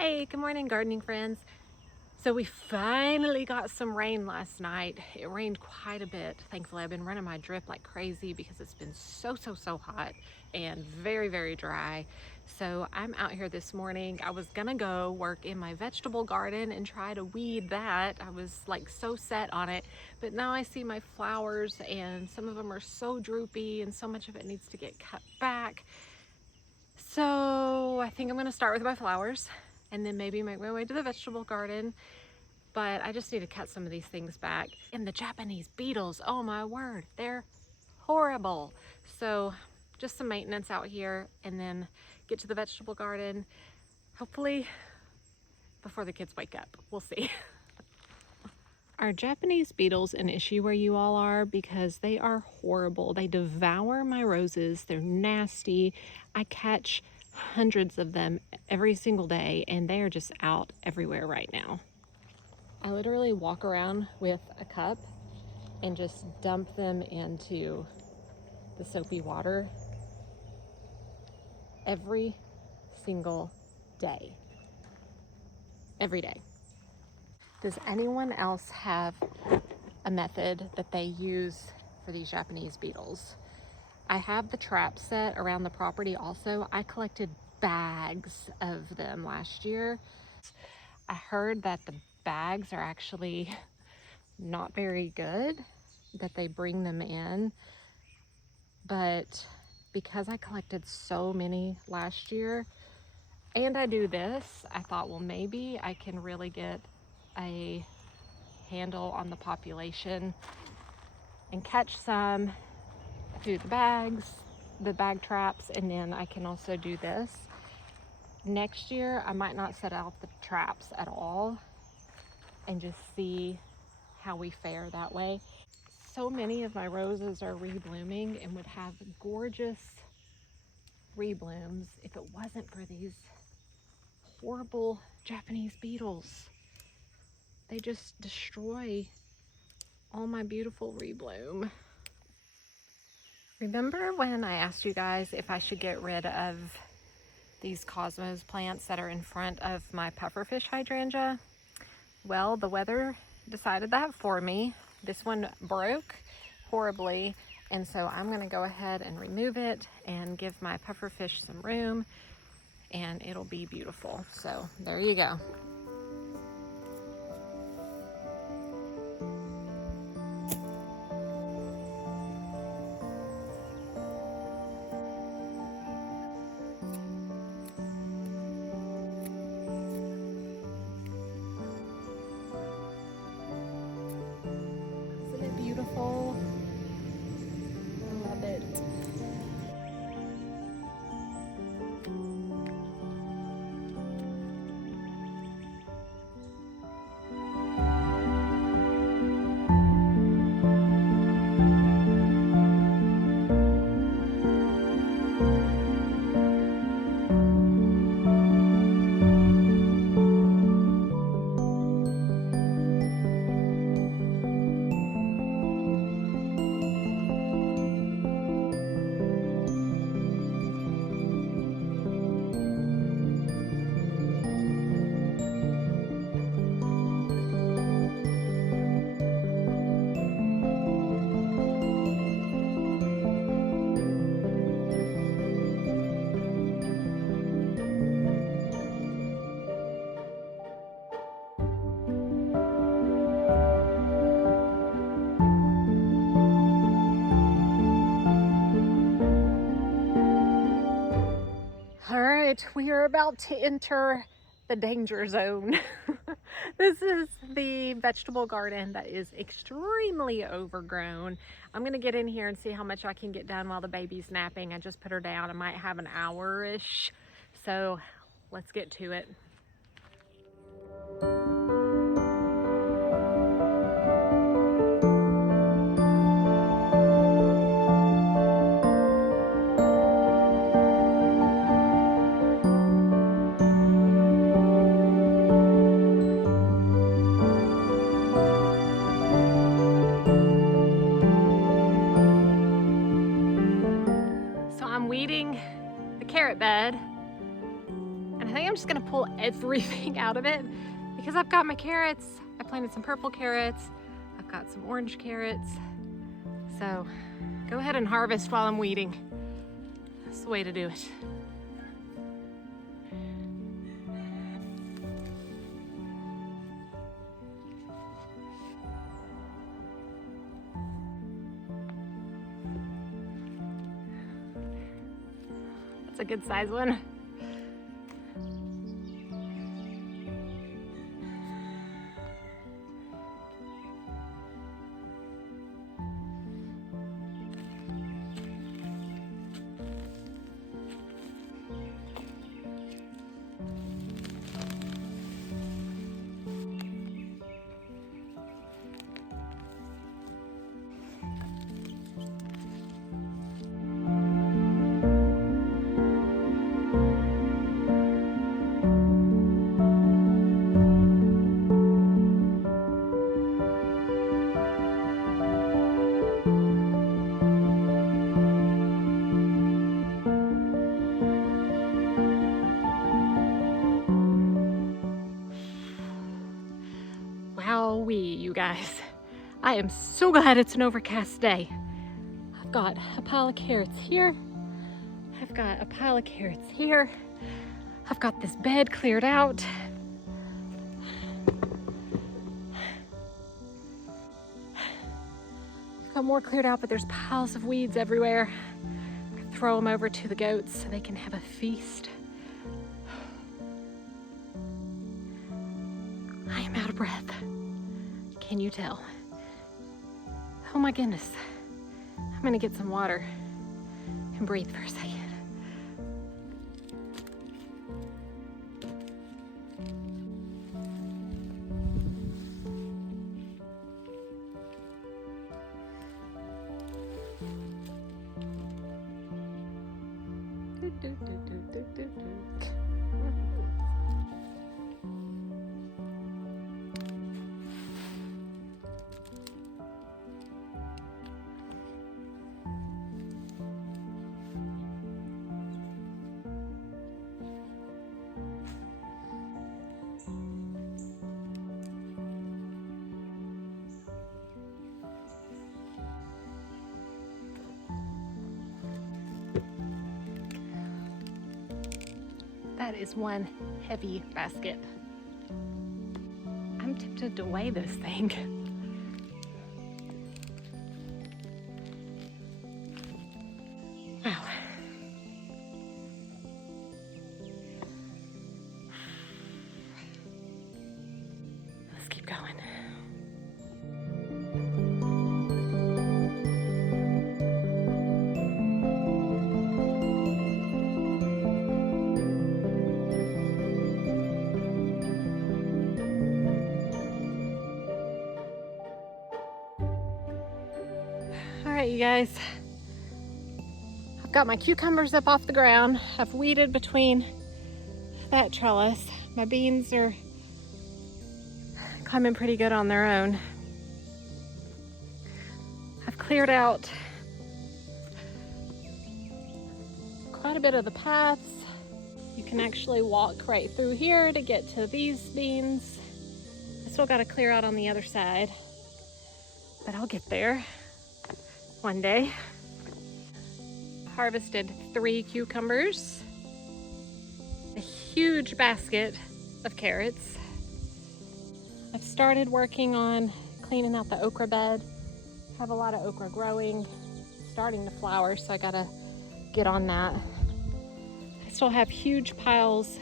Hey, good morning, gardening friends. So we finally got some rain last night. It rained quite a bit. Thankfully, I've been running my drip like crazy because it's been so hot and very dry. So I'm out here this morning. I was gonna go work in my vegetable garden and try to weed that. I was like so set on it, but now I see my flowers and some of them are so droopy and so much of it needs to get cut back. So I think I'm gonna start with my flowers and then maybe make my way to the vegetable garden. But I just need to cut some of these things back. And the Japanese beetles, oh my word, they're horrible. So just some maintenance out here and then get to the vegetable garden, hopefully before the kids wake up. We'll see. Are Japanese beetles an issue where you all are? Because they are horrible. They devour my roses. They're nasty. I catch hundreds of them every single day and they are just out everywhere right now. I literally walk around with a cup and just dump them into the soapy water every single day. Every day. Does anyone else have a method that they use for these Japanese beetles? I have the trap set around the property also. I collected bags of them last year. I heard that the bags are actually not very good, that they bring them in, but because I collected so many last year and I do this, I thought, well, maybe I can really get a handle on the population and catch some through the bags, the bag traps, and then I can also do this. Next year, I might not set out the traps at all and just see how we fare that way. So many of my roses are reblooming and would have gorgeous reblooms if it wasn't for these horrible Japanese beetles. They just destroy all my beautiful rebloom. Remember when I asked you guys if I should get rid of these cosmos plants that are in front of my pufferfish hydrangea? Well, the weather decided that for me. This one broke horribly, and so I'm going to go ahead and remove it and give my pufferfish some room, and it'll be beautiful. So there you go. Isn't it beautiful? I love it. All right, we are about to enter the danger zone. This is the vegetable garden that is extremely overgrown. I'm gonna get in here and see how much I can get done while the baby's napping. I just put her down. I might have an hour-ish. So let's get to it. So I'm weeding the carrot bed, and I think I'm just gonna pull everything out of it because I've got my carrots. I planted some purple carrots. I've got some orange carrots. So go ahead and harvest while I'm weeding. That's the way to do it. That's a good size one. Wowee, you guys. I am so glad it's an overcast day. I've got a pile of carrots here. I've got a pile of carrots here. I've got this bed cleared out. I've got more cleared out, but there's piles of weeds everywhere. I'm gonna throw them over to the goats so they can have a feast. I am out of breath. Can you tell? Oh my goodness. I'm gonna get some water and breathe for a second. That is one heavy basket. I'm tempted to weigh this thing. Wow. Let's keep going. All right, you guys, I've got my cucumbers up off the ground. I've weeded between that trellis. My beans are climbing pretty good on their own. I've cleared out quite a bit of the paths. You can actually walk right through here to get to these beans. I still got to clear out on the other side, but I'll get there one day. Harvested 3 cucumbers, a huge basket of carrots. I've started working on cleaning out the okra bed. I have a lot of okra growing, starting to flower, so I gotta get on that. I still have huge piles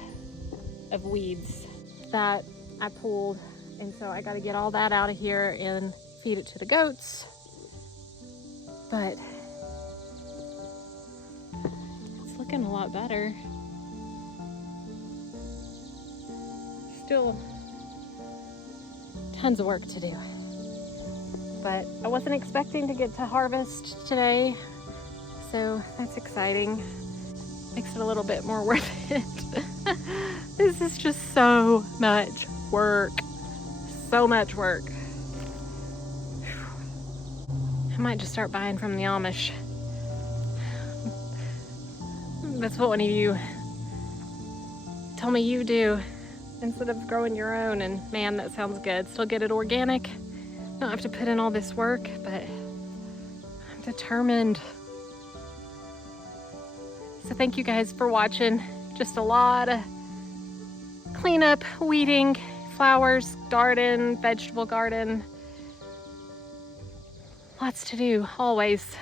of weeds that I pulled, and so I gotta get all that out of here and feed it to the goats. But it's looking a lot better. Still tons of work to do. But I wasn't expecting to get to harvest today, so that's exciting. Makes it a little bit more worth it. This is just so much work. So much work. I might just start buying from the Amish. That's what one of you tell me you do instead of growing your own. And man, that sounds good. Still get it organic. Don't have to put in all this work, but I'm determined. So thank you guys for watching. Just a lot of cleanup, weeding, flowers, garden, vegetable garden. Lots to do, always.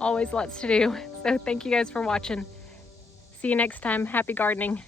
Always lots to do. So thank you guys for watching. See you next time. Happy gardening.